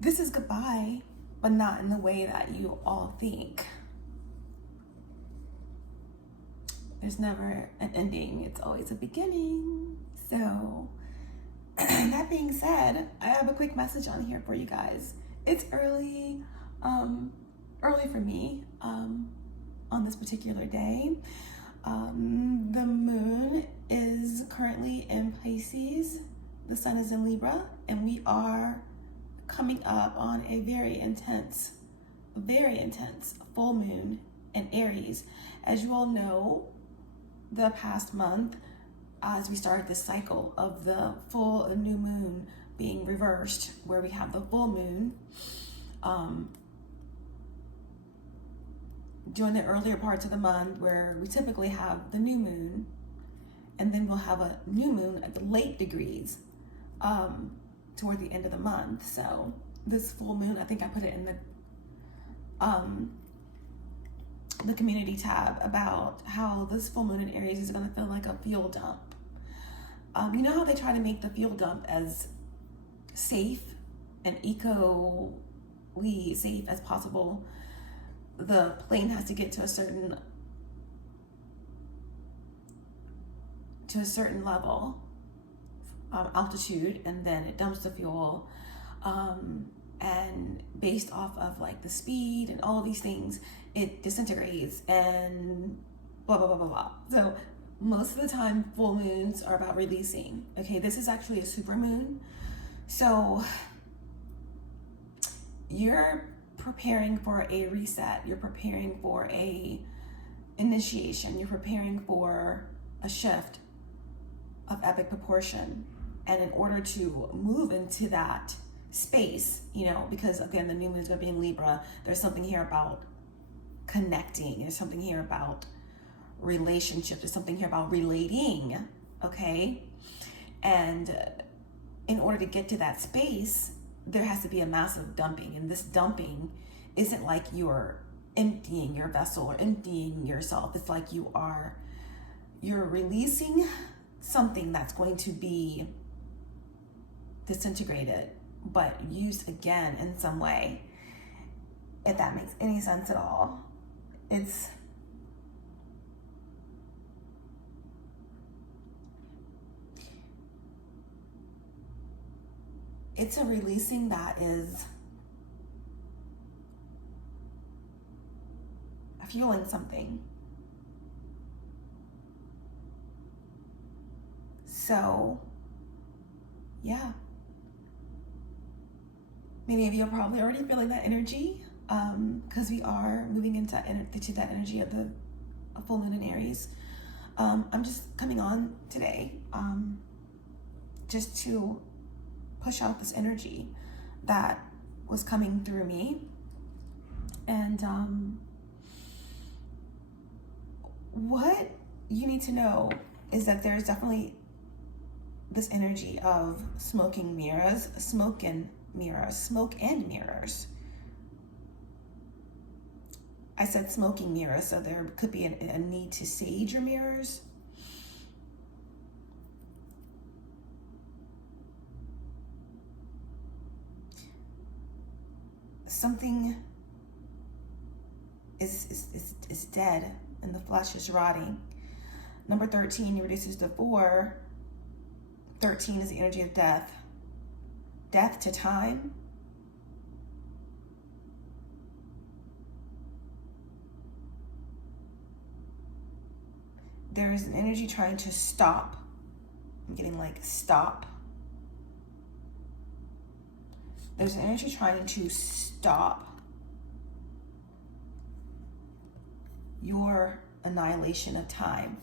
This is goodbye, but not in the way that you all think. There's never an ending, it's always a beginning. So, that being said, I have a quick message on here for you guys. It's early for me on this particular day. The moon is currently in Pisces, the sun is in Libra, and we are coming up on a very intense full moon in Aries. As you all know, the past month, as we started this cycle of the full and new moon being reversed, where we have the full moon during the earlier parts of the month, where we typically have the new moon, and then we'll have a new moon at the late degrees toward the end of the month. So this full moon, I think I put it in the community tab about how this full moon in Aries is going to feel like a fuel dump. You know how they try to make the fuel dump as safe and eco-ly safe as possible? The plane has to get to a certain level altitude, and then it dumps the fuel, and based off of like the speed and all these things, it disintegrates and blah blah blah blah blah. So most of the time full moons are about releasing. Okay, this is actually a super moon, so you're preparing for a reset, you're preparing for a initiation, you're preparing for a shift of epic proportion. And in order to move into that space, you know, because again, the new moon is going to be in Libra, there's something here about connecting, there's something here about relationship, there's something here about relating, okay? And in order to get to that space, there has to be a massive dumping. And this dumping isn't like you're emptying your vessel or emptying yourself. It's like you're releasing something that's going to be disintegrated, but used again in some way, if that makes any sense at all. It's a releasing that is fueling something. So, yeah. Many of you are probably already feeling that energy, because we are moving into that energy of the full moon in Aries. I'm just coming on today just to push out this energy that was coming through me. And what you need to know is that there's definitely this energy of smoke and mirrors. I said smoking mirrors, so there could be a need to sage your mirrors. Something is dead and the flesh is rotting. Number 13 reduces to 4. 13 is the energy of death. Death to time. There is an energy trying to stop. I'm getting like stop. There's an energy trying to stop your annihilation of time.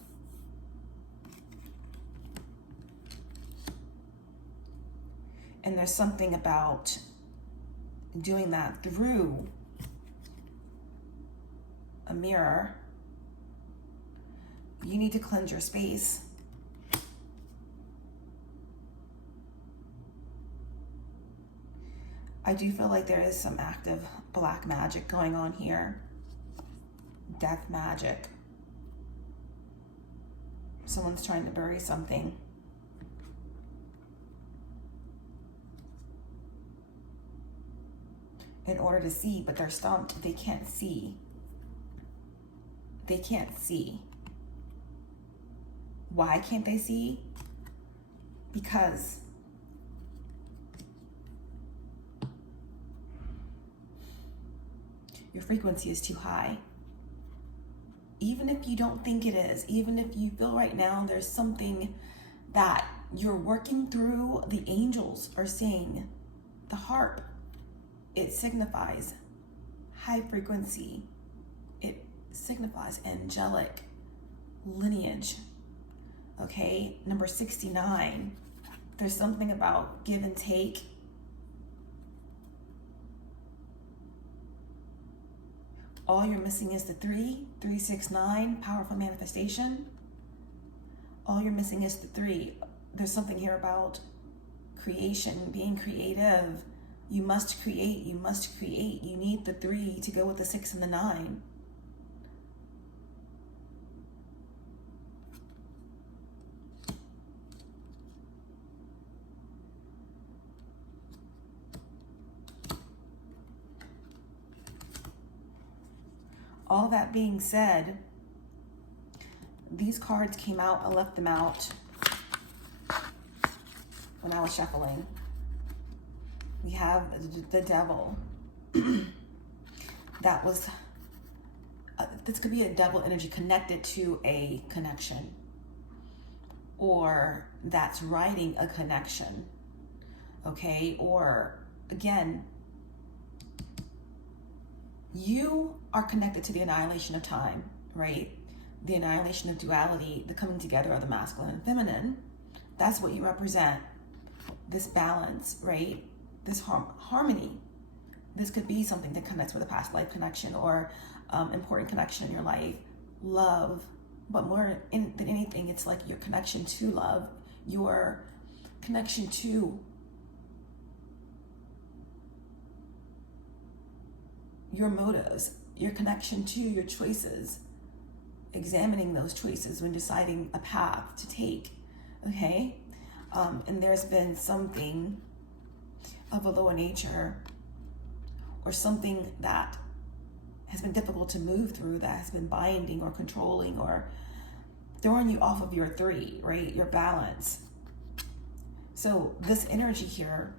And there's something about doing that through a mirror. You need to cleanse your space. I do feel like there is some active black magic going on here. Death magic. Someone's trying to bury something. in order to see, but they're stumped. They can't see. They can't see. Why can't they see? Because your frequency is too high. Even if you don't think it is, even if you feel right now there's something that you're working through, the angels are saying the harp, it signifies high frequency. It signifies angelic lineage. Okay, number 69, there's something about give and take. All you're missing is the 369, powerful manifestation. All you're missing is the 3. There's something here about creation, being creative. You must create, you must create. You need the 3 to go with the 6 and the 9. All that being said, these cards came out, I left them out when I was shuffling. We have the devil. That was, this could be a devil energy connected to a connection, or that's writing a connection, okay? Or again, you are connected to the annihilation of time, right? The annihilation of duality, the coming together of the masculine and feminine. That's what you represent. This balance, right? This harmony. This could be something that connects with a past life connection, or important connection in your life. Love, but more than anything, it's like your connection to love, your connection to your motives, your connection to your choices, examining those choices when deciding a path to take, okay? And there's been something of a lower nature, or something that has been difficult to move through, that has been binding or controlling or throwing you off of your 3, right? Your balance. So this energy here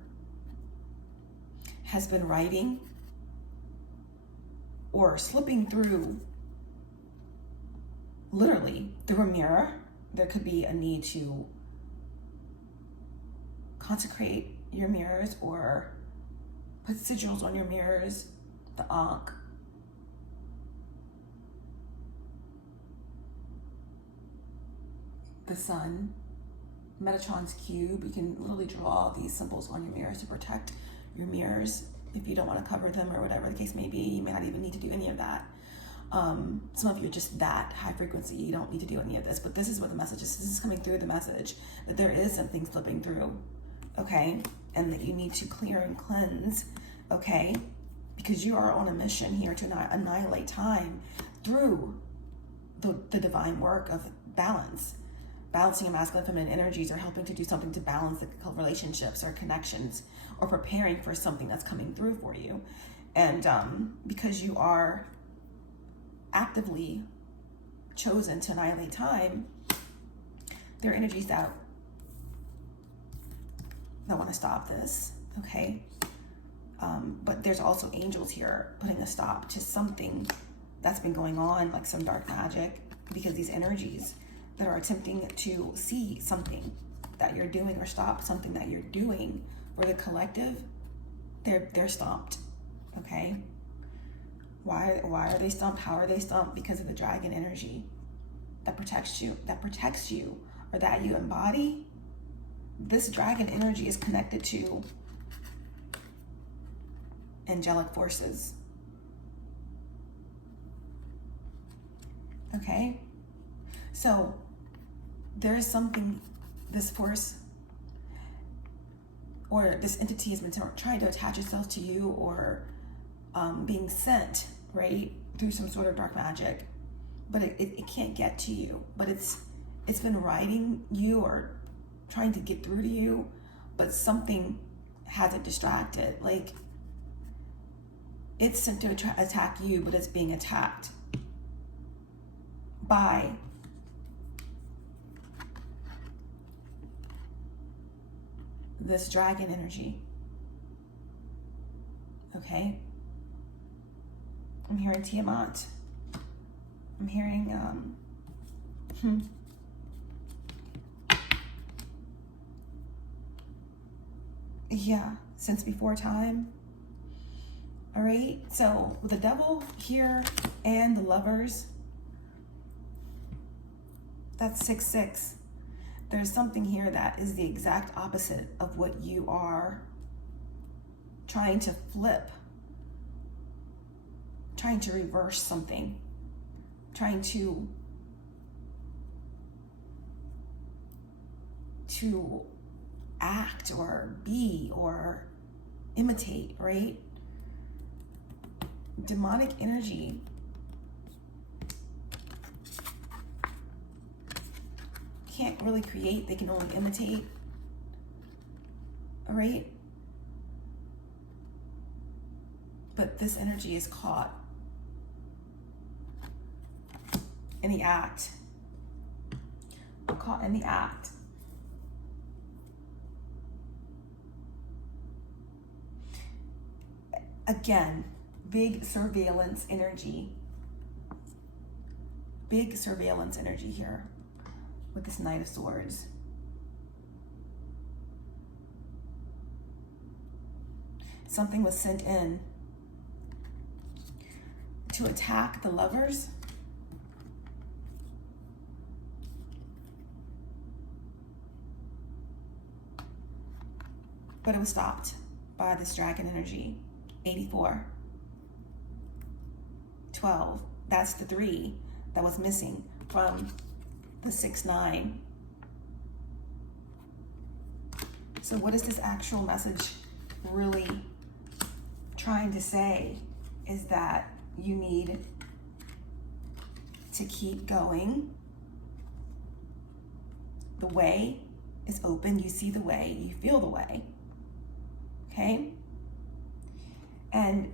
has been writing or slipping through, literally through a mirror. There could be a need to consecrate your mirrors or put sigils on your mirrors, the Ankh. The sun, Metatron's cube. You can literally draw these symbols on your mirrors to protect your mirrors. If you don't want to cover them or whatever the case may be, you may not even need to do any of that. Some of you are just that high frequency. You don't need to do any of this, but this is what the message is. This is coming through the message, that there is something slipping through, okay? And that you need to clear and cleanse, okay? Because you are on a mission here to annihilate time through the divine work of balance. Balancing your masculine and feminine energies, or helping to do something to balance the relationships or connections, or preparing for something that's coming through for you. And because you are actively chosen to annihilate time, there are energies that want to stop this, okay? But there's also angels here putting a stop to something that's been going on, like some dark magic, because these energies that are attempting to see something that you're doing, or stop something that you're doing for the collective, they're stomped, okay? Why are they stumped? How are they stumped? Because of the dragon energy that protects you, or that you embody. This dragon energy is connected to angelic forces, okay? So there is something, this force or this entity has been trying to attach itself to you, or being sent, right, through some sort of dark magic, but it can't get to you. But it's been riding you or trying to get through to you, but something has it distracted. Like, It's sent to attack you, but it's being attacked by this dragon energy. Okay? I'm hearing Tiamat. I'm hearing, yeah, since before time. All right, so with the devil here and the lovers, that's 6-6. There's something here that is the exact opposite of what you are trying to flip, trying to reverse something, trying to act or be or imitate, right? Demonic energy can't really create, they can only imitate. All right? But this energy is caught in the act. Caught in the act. Again, big surveillance energy. Big surveillance energy here with this Knight of Swords. Something was sent in to attack the lovers. But it was stopped by this dragon energy. 84. 12. That's the 3 that was missing from the 6-9. So what is this actual message really trying to say? Is that you need to keep going. The way is open. You see the way. You feel the way. Okay? And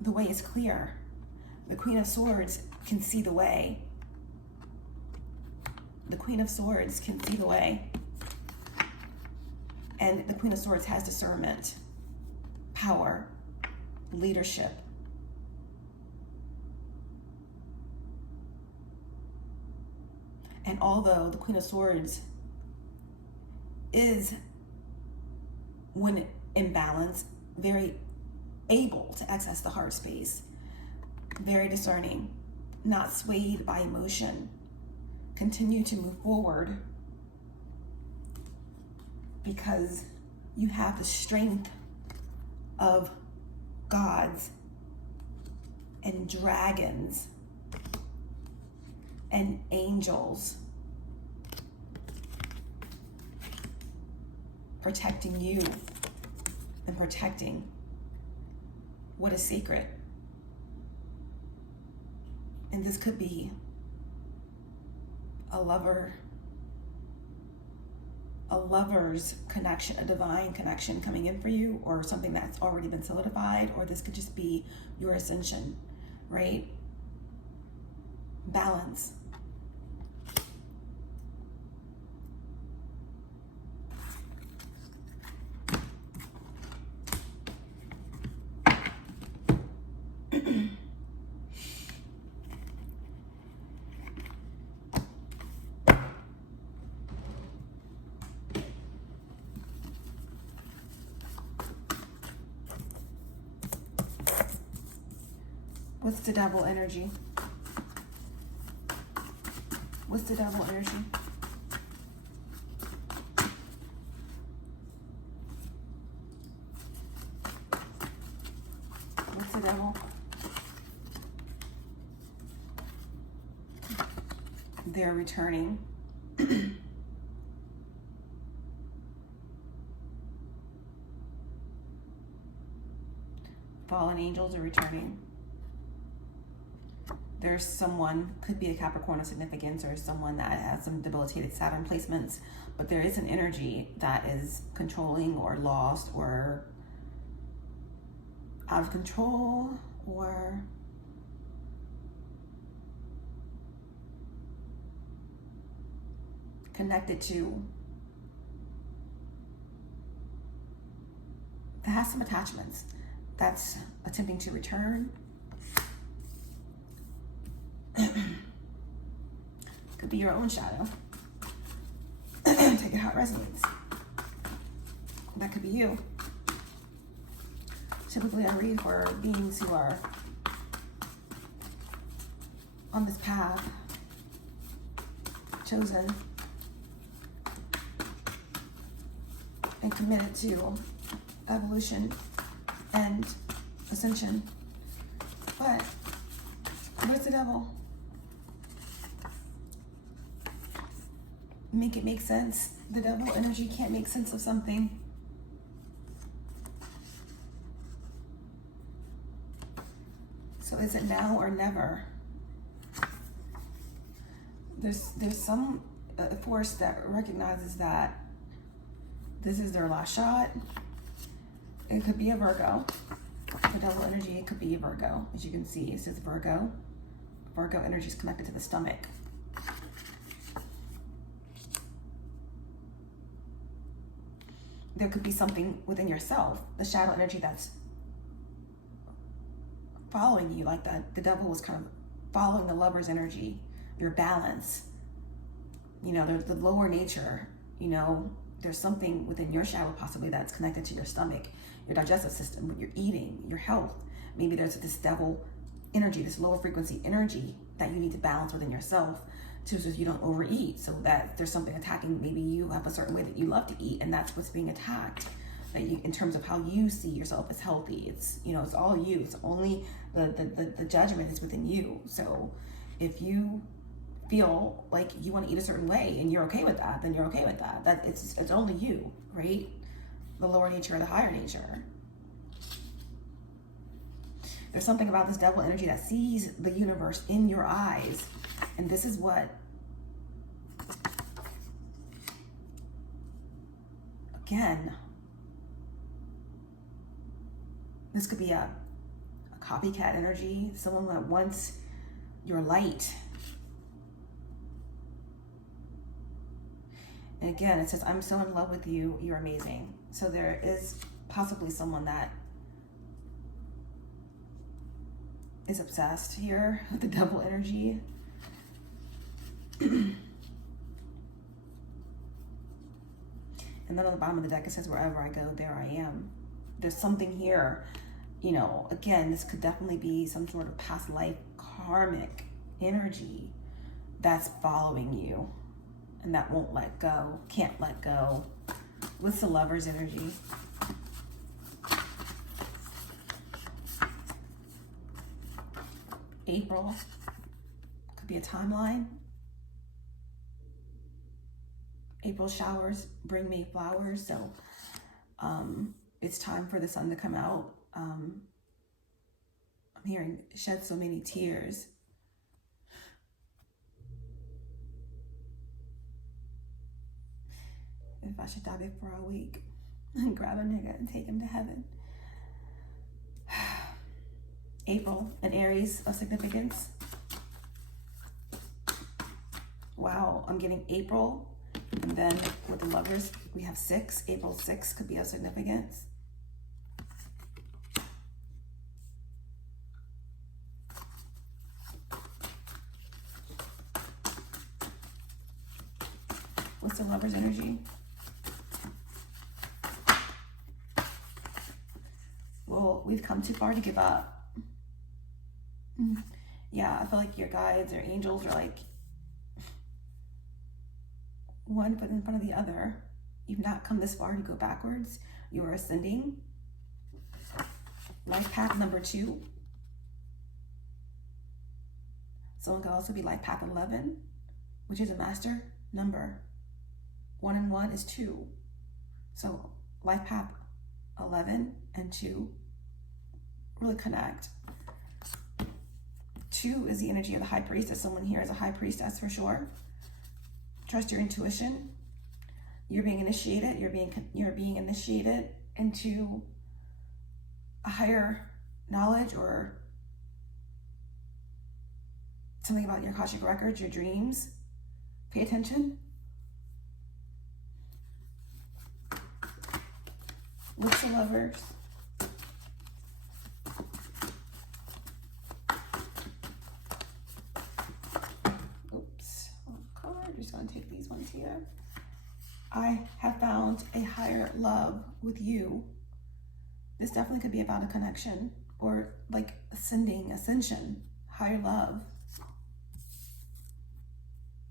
the way is clear. The Queen of Swords can see the way. The Queen of Swords can see the way. And the Queen of Swords has discernment, power, leadership. And although the Queen of Swords is, when in balance, very able to access the heart space, very discerning, not swayed by emotion, continue to move forward because you have the strength of gods and dragons and angels protecting you and protecting what is sacred. And this could be a lover's connection, a divine connection coming in for you, or something that's already been solidified, or this could just be your ascension, right? Balance. What's the devil energy? What's the devil energy? What's the devil? They're returning. Fallen angels are returning. there's someone, could be a Capricorn of significance, or someone that has some debilitated Saturn placements, but there is an energy that is controlling or lost or out of control or connected to, that has some attachments, that's attempting to return. Could be your own shadow. Take it how it resonates. That could be you. Typically I read for beings who are on this path, chosen and committed to evolution and ascension. But where's the devil? Make it make sense. The devil energy can't make sense of something. So is it now or never? There's some force that recognizes that this is their last shot. It could be a Virgo. The devil energy, it could be a Virgo. As you can see, it says Virgo. Virgo energy is connected to the stomach. There could be something within yourself, the shadow energy that's following you, like the devil was kind of following the lover's energy, your balance. You know, there's the lower nature, you know, there's something within your shadow possibly that's connected to your stomach, your digestive system, what you're eating, your health. Maybe there's this devil energy, this lower frequency energy that you need to balance within yourself so you don't overeat, so that there's something attacking. Maybe you have a certain way that you love to eat, and that's what's being attacked. That you, in terms of how you see yourself as healthy, it's, you know, it's all you. It's only the judgment is within you. So if you feel like you want to eat a certain way and you're okay with that, then you're okay with that. That it's only you, right? The lower nature or the higher nature. There's something about this devil energy that sees the universe in your eyes. And this is what, again, this could be a copycat energy, someone that wants your light. And again, it says, I'm so in love with you, you're amazing. So there is possibly someone that is obsessed here with the devil energy. And then on the bottom of the deck, it says, wherever I go, there I am. There's something here, you know, again, this could definitely be some sort of past life karmic energy that's following you and that won't let go, can't let go. What's the lover's energy? April, could be a timeline. April showers bring me flowers, so it's time for the sun to come out. I'm hearing shed so many tears. If I should die before I wake, and grab a nigga and take him to heaven. April, an Aries of significance. Wow, I'm getting April. And then with the lovers, we have 6. April 6 could be of significance. What's the lover's energy? Well, we've come too far to give up. Yeah, I feel like your guides or angels are like one foot in front of the other. You've not come this far to go backwards. You are ascending. Life path number 2. Someone could also be life path 11, which is a master number. 1 and 1 is 2. So life path 11 and 2 really connect. 2 is the energy of the high priestess. Someone here is a high priestess for sure. Trust your intuition. You're being initiated. You're being initiated into a higher knowledge or something about your Akashic records, your dreams. Pay attention. With the Lovers. Oops. Color. Just going to take these ones here. I have found a higher love with you. This definitely could be about a connection or like ascension, higher love.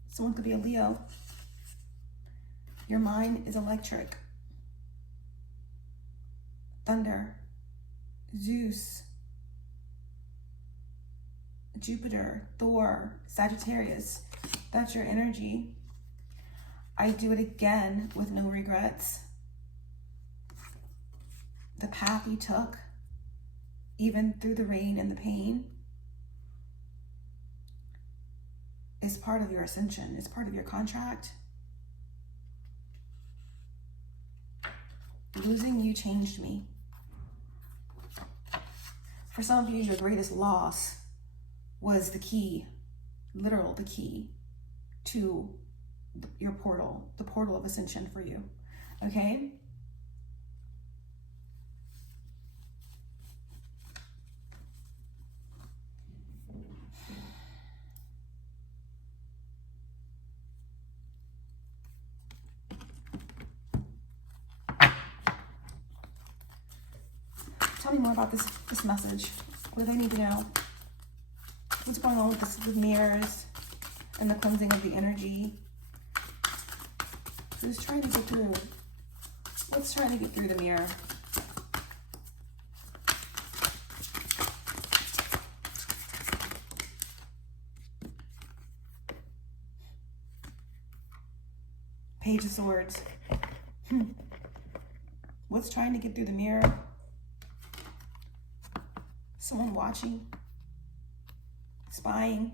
Someone could be a Leo. Your mind is electric. Thunder, Zeus, Jupiter, Thor, Sagittarius. That's your energy. I do it again with no regrets. The path you took, even through the rain and the pain, is part of your ascension. It's part of your contract. Losing you changed me. For some of you, your greatest loss was the key, literal the key to your portal, the portal of ascension for you, okay? Tell me more about this message. What do they need to know? What's going on with the mirrors and the cleansing of the energy? Who's trying to get through? What's trying to get through the mirror? Page of Swords. What's trying to get through the mirror? Someone watching, spying,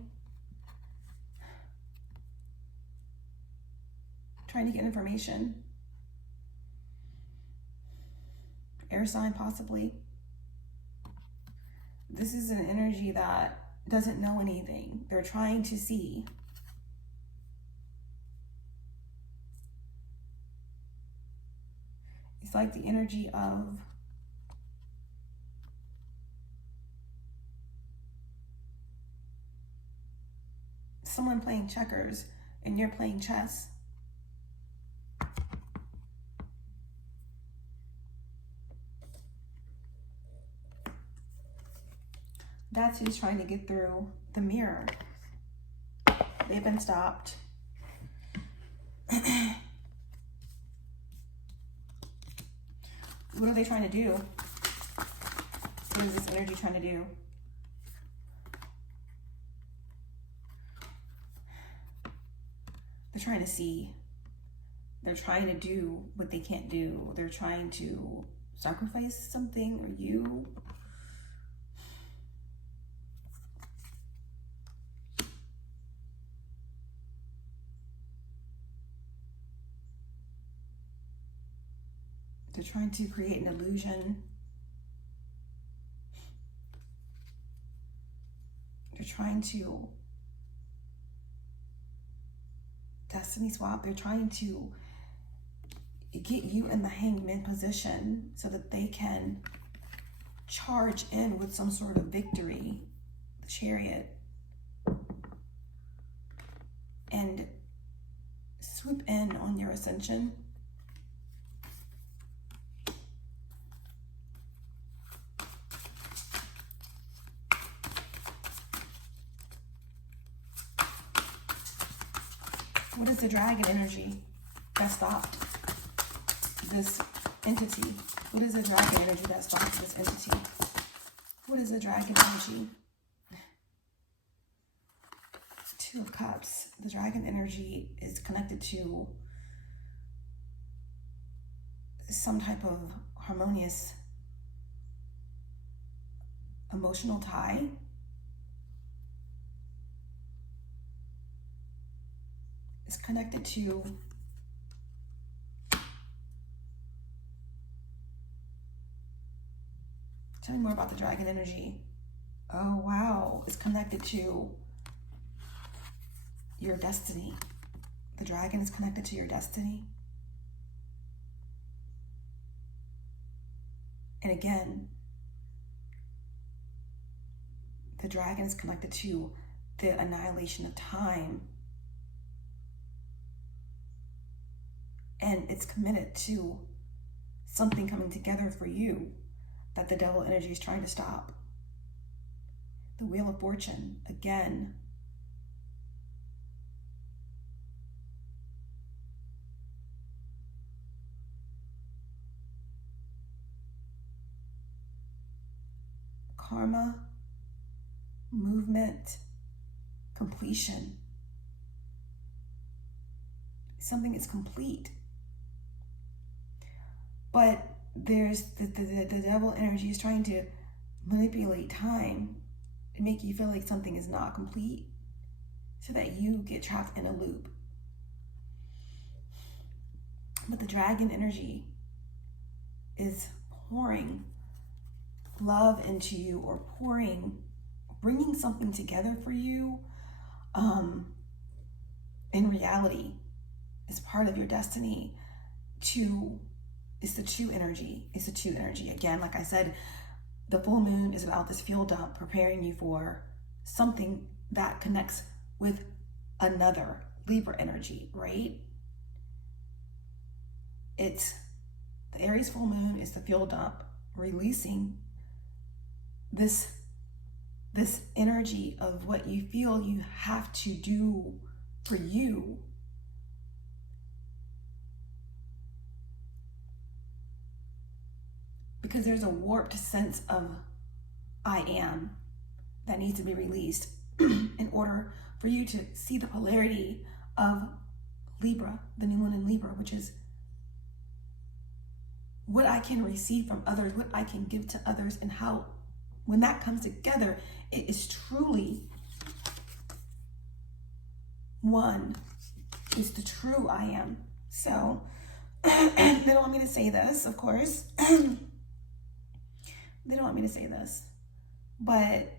trying to get information. Air sign, possibly. This is an energy that doesn't know anything. They're trying to see. It's like the energy of someone playing checkers and you're playing chess. That's who's trying to get through the mirror. They've been stopped. What are they trying to do? What is this energy trying to do? They're trying to see. They're trying to do what they can't do. They're trying to sacrifice something or you. They're trying to create an illusion. They're trying to destiny swap. They're trying to get you in the hangman position so that they can charge in with some sort of victory, the Chariot, and swoop in on your ascension. What is the dragon energy that stopped this entity? What is the dragon energy that stopped this entity? What is the dragon energy? Two of Cups. The dragon energy is connected to some type of harmonious emotional tie. is connected to tell me more about the dragon energy. Oh, wow. It's connected to your destiny. The dragon is connected to your destiny. And again, the dragon is connected to the annihilation of time. And it's committed to something coming together for you that the devil energy is trying to stop. The Wheel of Fortune, again. Karma, movement, completion. Something is complete. But there's the devil energy is trying to manipulate time and make you feel like something is not complete so that you get trapped in a loop. But the dragon energy is pouring love into you, or bringing something together for you in reality is part of your destiny. It's the two energy. It's the two energy. Again, like I said, the full moon is about this fuel dump, preparing you for something that connects with another Libra energy, right? It's the Aries full moon is the fuel dump, releasing this energy of what you feel you have to do for you. Because there's a warped sense of I am that needs to be released in order for you to see the polarity of Libra, the new one in Libra, which is what I can receive from others, what I can give to others, and how, when that comes together, it is truly one. It's the true I am. So, they don't want me to say this, of course. They don't want me to say this. But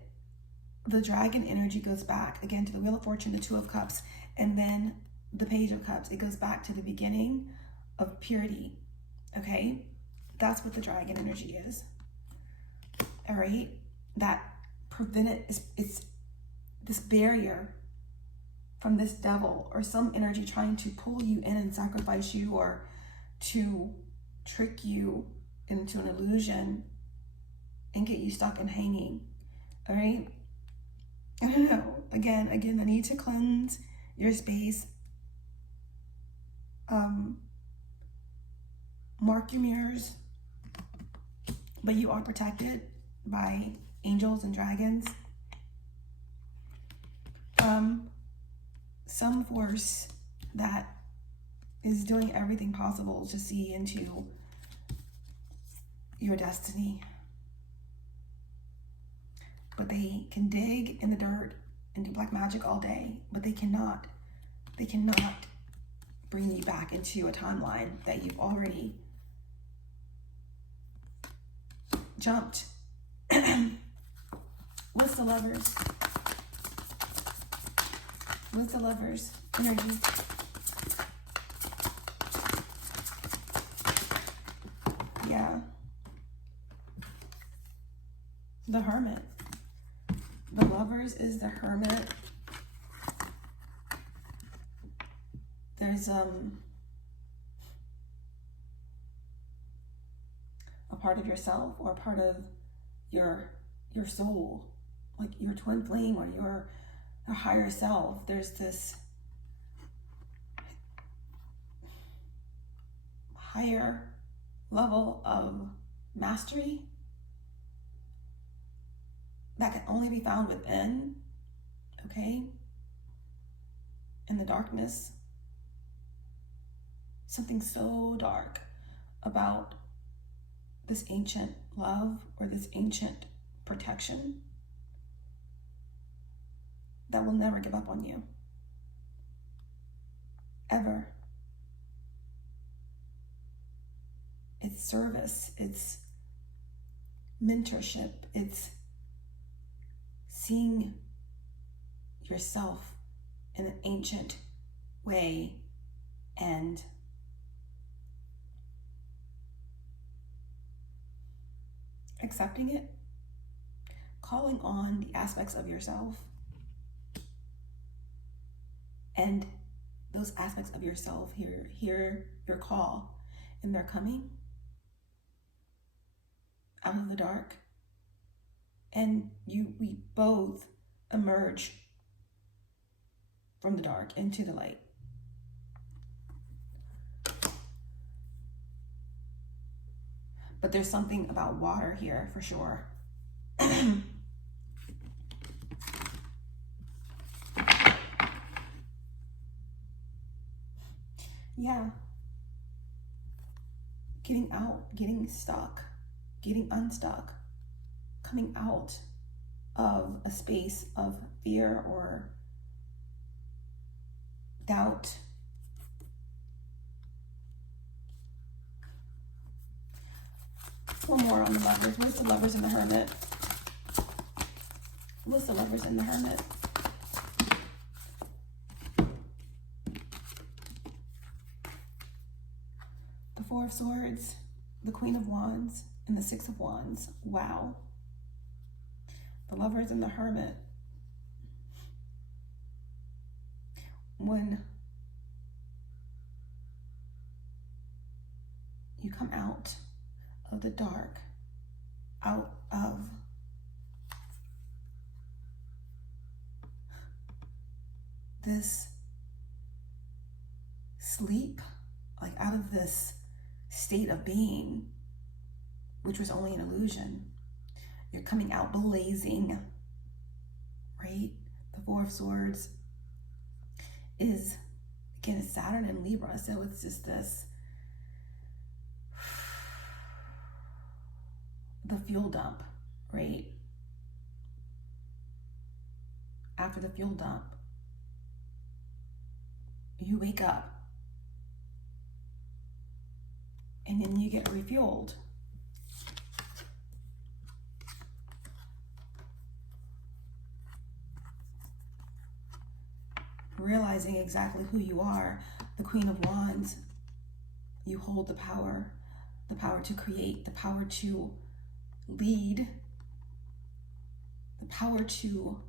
the dragon energy goes back, again, to the Wheel of Fortune, the Two of Cups, and then the Page of Cups. It goes back to the beginning of purity, okay? That's what the dragon energy is, all right? That prevented, it's this barrier from this devil or some energy trying to pull you in and sacrifice you, or to trick you into an illusion and get you stuck and hanging, all right? I don't know. Again, I need to cleanse your space. Mark your mirrors, but you are protected by angels and dragons. Some force that is doing everything possible to see into your destiny. But they can dig in the dirt and do black magic all day, but they cannot bring you back into a timeline that you've already jumped. What's the Lovers? What's the Lovers energy? Yeah. The Hermit. The Lovers is the Hermit. There's a part of yourself, or a part of your soul, like your twin flame or your higher self. There's this higher level of mastery that can only be found within, okay? In the darkness. Something so dark about this ancient love or this ancient protection that will never give up on you. ever. It's service, it's mentorship, it's seeing yourself in an ancient way and accepting it, calling on the aspects of yourself, and those aspects of yourself hear your call, and they're coming out of the dark, and we both emerge from the dark into the light. But there's something about water here for sure. Yeah. Getting out, getting stuck, getting unstuck, coming out of a space of fear or doubt. One more on the Lovers. What's the Lovers and the Hermit? What's the Lovers and the Hermit? The Four of Swords, the Queen of Wands, and the Six of Wands. Wow. The Lovers and the Hermit. When you come out of the dark, out of this sleep, like out of this state of being, which was only an illusion, you're coming out blazing, right? The Four of Swords is, again, it's Saturn and Libra, so it's just this, the fuel dump, right? After the fuel dump, you wake up and then you get refueled. Realizing exactly who you are, the Queen of Wands, you hold the power to create, the power to lead, the power to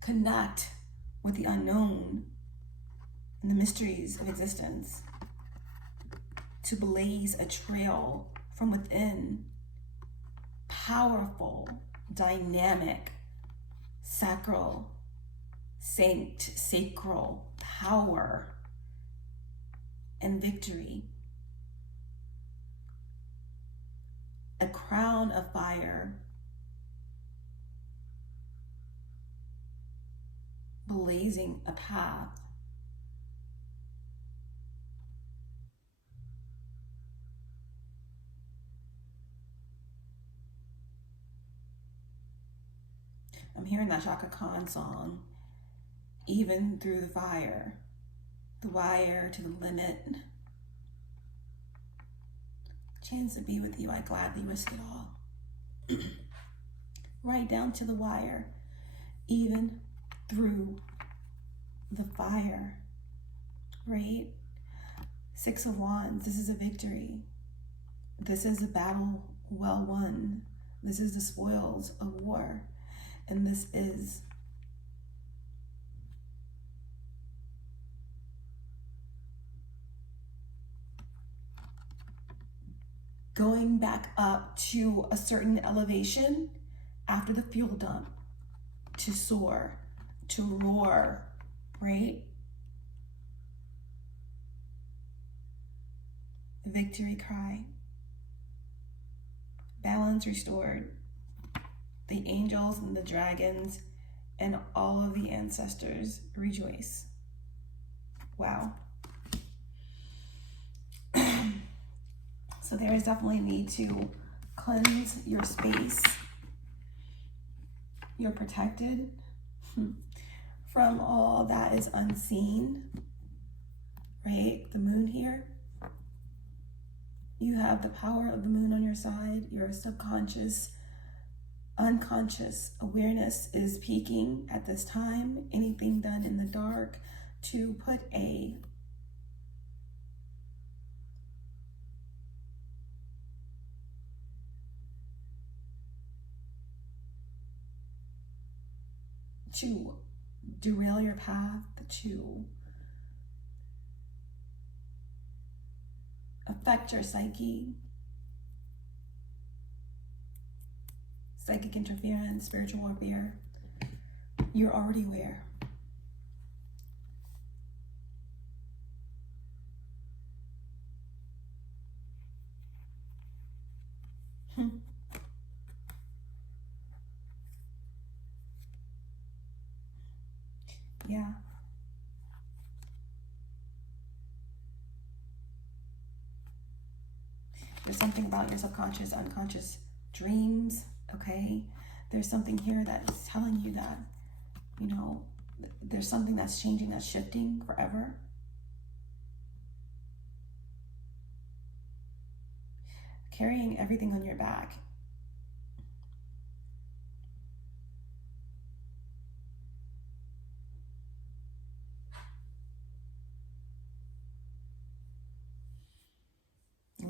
connect with the unknown and the mysteries of existence, to blaze a trail from within, powerful, dynamic, sacral power and victory. A crown of fire, blazing a path. I'm hearing that Shaka Khan song, even through the fire, the wire to the limit. Chance to be with you, I gladly risk it all. Right down to the wire, even through the fire, right? Six of Wands, this is a victory. This is a battle well won. This is the spoils of war. And this is going back up to a certain elevation after the fuel dump, to soar, to roar, right? Victory cry. Balance restored. The angels and the dragons and all of the ancestors rejoice. Wow. So there is definitely a need to cleanse your space. You're protected from from all that is unseen, right? The moon here. You have the power of the moon on your side. Your subconscious, unconscious awareness is peaking at this time. Anything done in the dark to put to derail your path, to affect your psyche, psychic interference, spiritual warfare, you're already aware. Yeah. There's something about your subconscious, unconscious dreams, okay? There's something here that's telling you that, you know, there's something that's changing, that's shifting forever. Carrying everything on your back.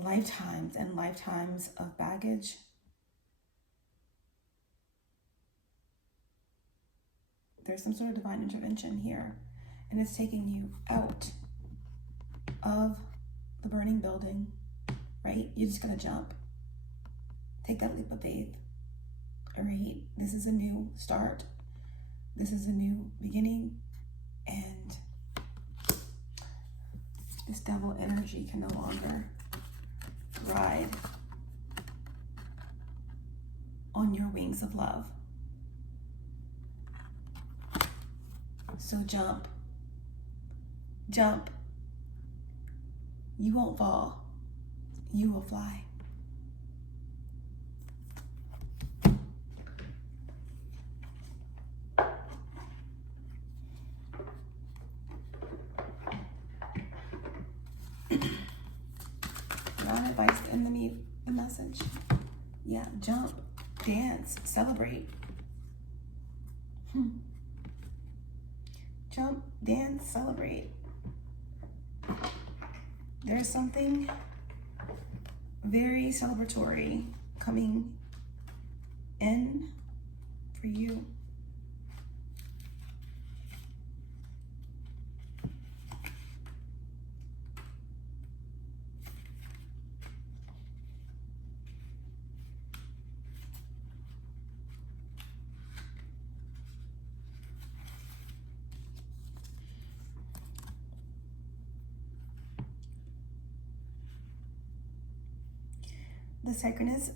Lifetimes and lifetimes of baggage. There's some sort of divine intervention here, and it's taking you out of the burning building, right? You just gotta jump. Take that leap of faith. All right, this is a new start. This is a new beginning, and this devil energy can no longer ride on your wings of love. So jump. Jump. You won't fall. You will fly. Advice to end the message. Yeah, jump, dance, celebrate. Jump, dance, celebrate. There's something very celebratory coming in for you. The sacredness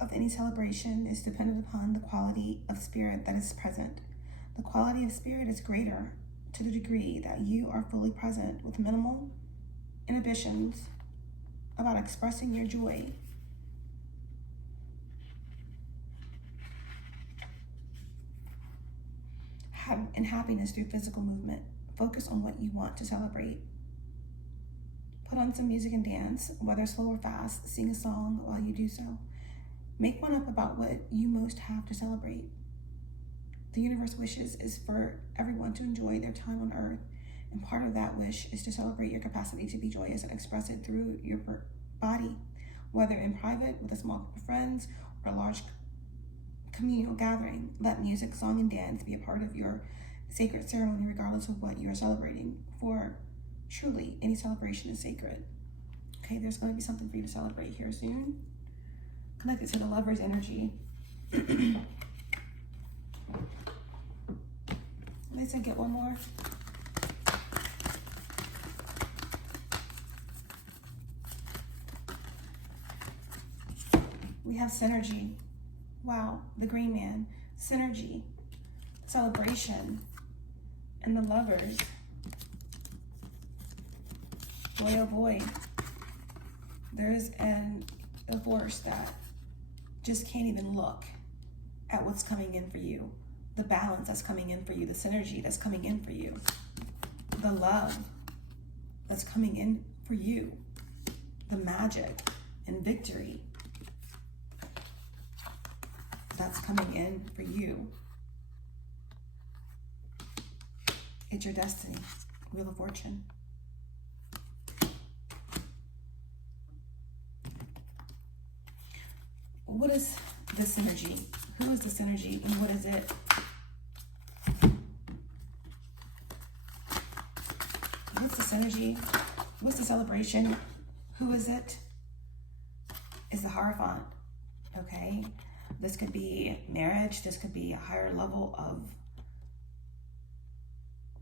of any celebration is dependent upon the quality of spirit that is present. The quality of spirit is greater to the degree that you are fully present with minimal inhibitions about expressing your joy. And happiness through physical movement. Focus on what you want to celebrate. Put on some music and dance, whether slow or fast. Sing a song while you do so. Make one up about what you most have to celebrate. The universe wishes is for everyone to enjoy their time on earth, and part of that wish is to celebrate your capacity to be joyous and express it through your body, whether in private with a small group of friends or a large communal gathering. Let music, song, and dance be a part of your sacred ceremony regardless of what you are celebrating, for truly any celebration is sacred. Okay, there's going to be something for you to celebrate here soon. Connected to the Lover's energy. Let's get one more. We have synergy. Wow, the green man. Synergy, celebration, and the Lovers. Boy, oh boy. There's a force that just can't even look at what's coming in for you. the balance that's coming in for you, the synergy that's coming in for you, the love that's coming in for you, the magic and victory that's coming in for you. It's your destiny, Wheel of Fortune. What is this energy? Who is this energy and what is it? What's this energy? What's the celebration? Who is it? Is the Hierophant, okay? This could be marriage. This could be a higher level of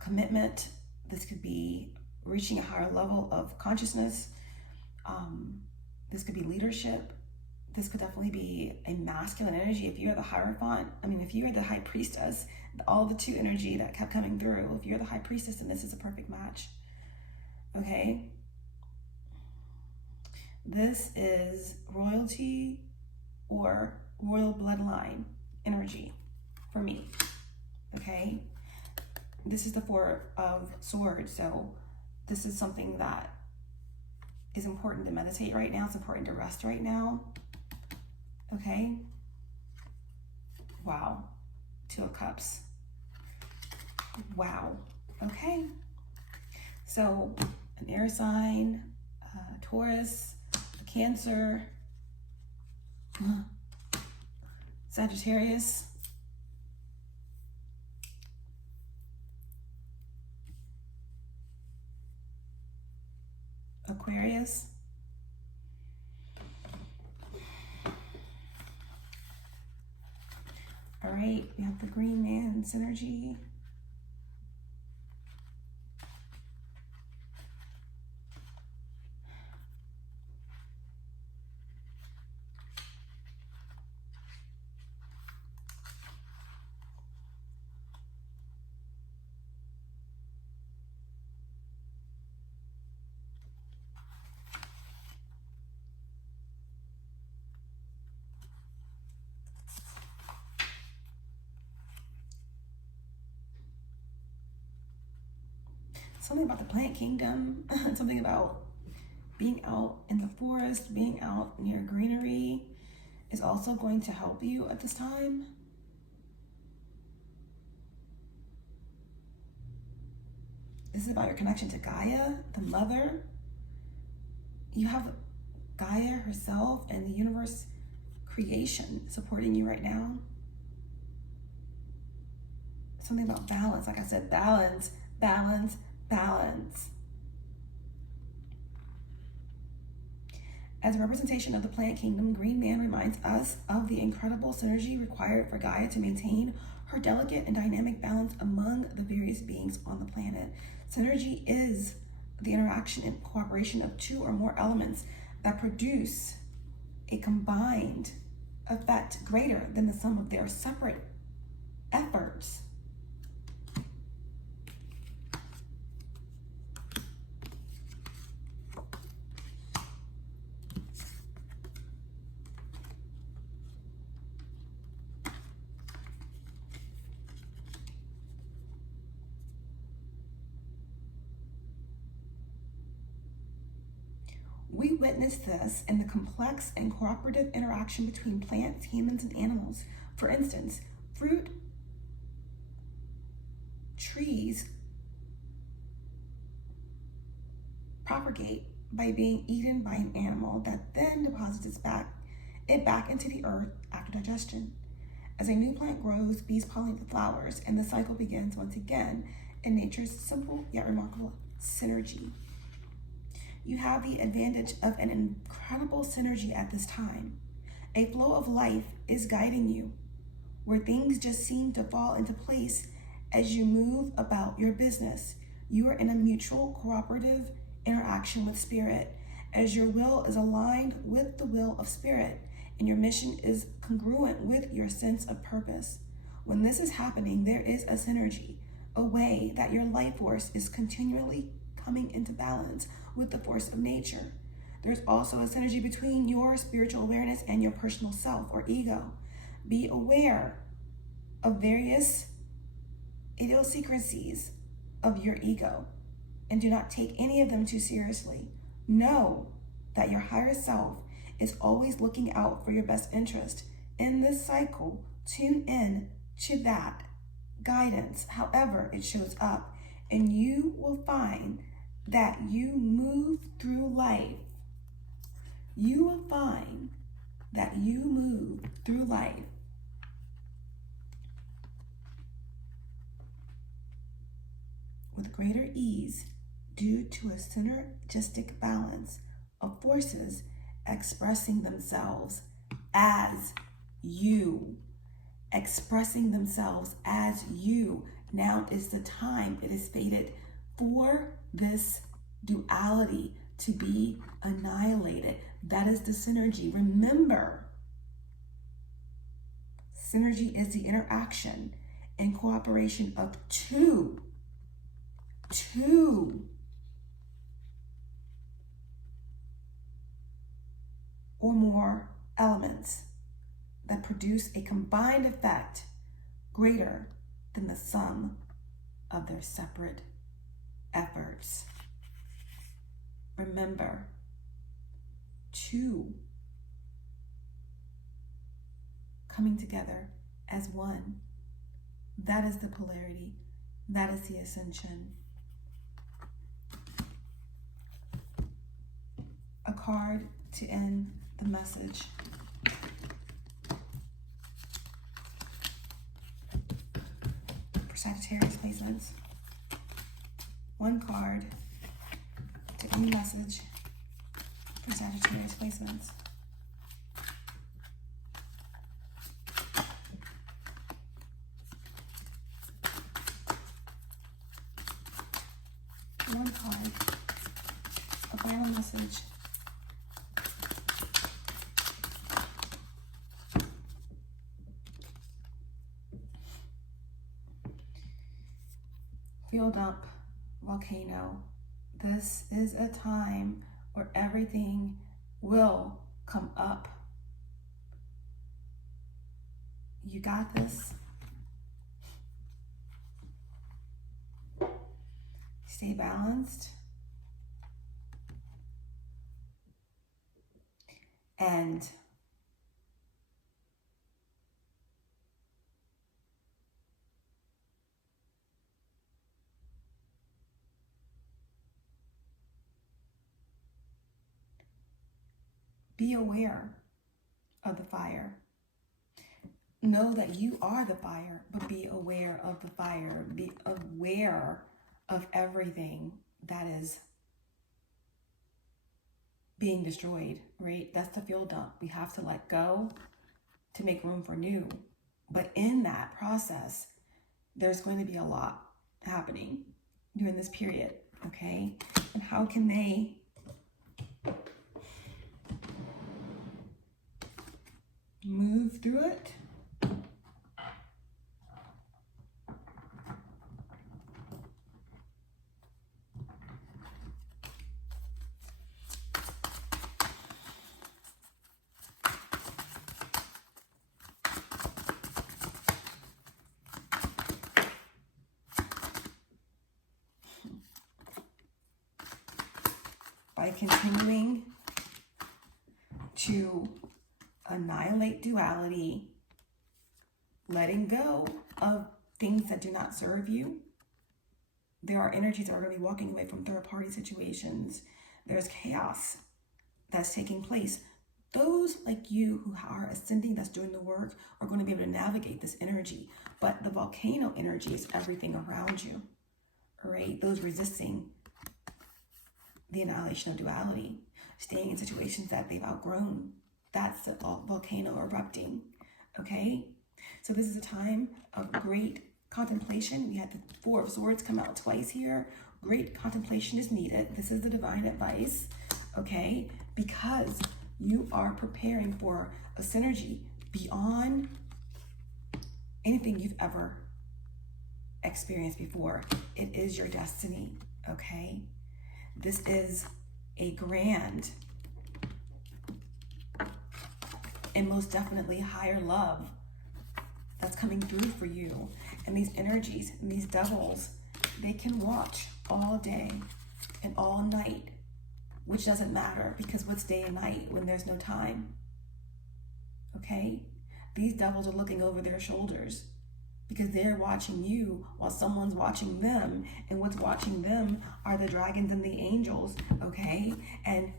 commitment. This could be reaching a higher level of consciousness. This could be leadership. This could definitely be a masculine energy. If you're the Hierophant, if you're the High Priestess, all the two energy that kept coming through, if you're the High Priestess, then this is a perfect match, okay? This is royalty or royal bloodline energy for me, okay? This is the Four of Swords, so this is something that is important to meditate right now. It's important to rest right now, okay? Wow. Two of Cups. Wow. Okay. So an air sign, Taurus, Cancer, Sagittarius, Aquarius, all right, we have the Green Man synergy. Something about the plant kingdom, something about being out in the forest, being out near greenery is also going to help you at this time. This is about your connection to Gaia, the mother. You have Gaia herself and the universe creation supporting you right now. Something about balance. Like I said, balance, balance, balance. As a representation of the plant kingdom, Green Man reminds us of the incredible synergy required for Gaia to maintain her delicate and dynamic balance among the various beings on the planet. Synergy is the interaction and cooperation of two or more elements that produce a combined effect greater than the sum of their separate efforts. We witness this in the complex and cooperative interaction between plants, humans, and animals. For instance, fruit trees propagate by being eaten by an animal that then deposits it back into the earth after digestion. As a new plant grows, bees pollinate the flowers, and the cycle begins once again in nature's simple yet remarkable synergy. You have the advantage of an incredible synergy at this time. A flow of life is guiding you, where things just seem to fall into place as you move about your business. You are in a mutual cooperative interaction with spirit, as your will is aligned with the will of spirit, and your mission is congruent with your sense of purpose. When this is happening, there is a synergy, a way that your life force is continually coming into balance with the force of nature. There's also a synergy between your spiritual awareness and your personal self or ego. Be aware of various idiosyncrasies of your ego, and do not take any of them too seriously. Know that your higher self is always looking out for your best interest. In this cycle, tune in to that guidance, however it shows up, and you will find that you move through life. You will find that you move through life with greater ease due to a synergistic balance of forces expressing themselves as you. Expressing themselves as you. Now is the time. It is fated for this duality to be annihilated. That is the synergy. Remember, synergy is the interaction and cooperation of two or more elements that produce a combined effect greater than the sum of their separate efforts. Remember, two coming together as one. That is the polarity. That is the ascension. A card to end the message. For Sagittarius placements. One card to end the message for Sagittarius placements. One card, a final message. Fuel dump, volcano. This is a time where everything will come up. You got this. Stay balanced. And be aware of the fire. Know that you are the fire, but be aware of the fire. Be aware of everything that is being destroyed, right? That's the fuel dump. We have to let go to make room for new. But in that process, there's going to be a lot happening during this period, okay? And how can they move through it? By continuing to annihilate duality, letting go of things that do not serve you. There are energies that are going to be walking away from third-party situations. There's chaos that's taking place. Those like you who are ascending, that's doing the work, are going to be able to navigate this energy. But the volcano energy is everything around you, all right? Those resisting the annihilation of duality, staying in situations that they've outgrown. That's the volcano erupting, okay? So this is a time of great contemplation. We had the Four of Swords come out twice here. Great contemplation is needed. This is the divine advice, okay? Because you are preparing for a synergy beyond anything you've ever experienced before. It is your destiny, okay? This is a grand and most definitely higher love that's coming through for you. And these energies and these devils, they can watch all day and all night, which doesn't matter, because what's day and night when there's no time? Okay? These devils are looking over their shoulders because they're watching you while someone's watching them. And what's watching them are the dragons and the angels, okay? And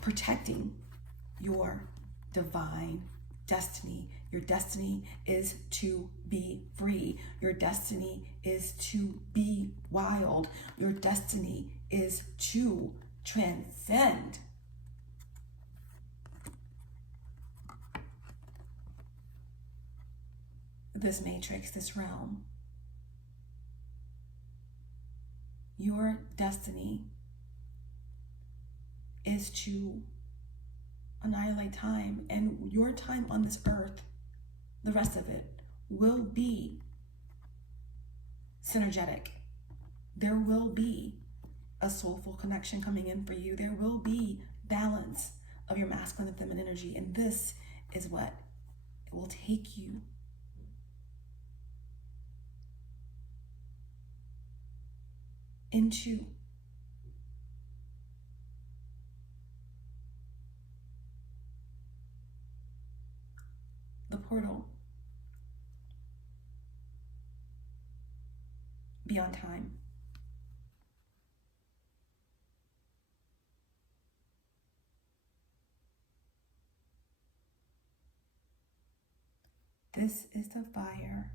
protecting your divine destiny. Your destiny is to be free. Your destiny is to be wild. Your destiny is to transcend. This matrix, this realm. Your destiny is to annihilate time, and your time on this earth, the rest of it, will be synergetic. There will be a soulful connection coming in for you. There will be balance of your masculine and feminine energy, and this is what it will take you into the portal beyond time. This is the fire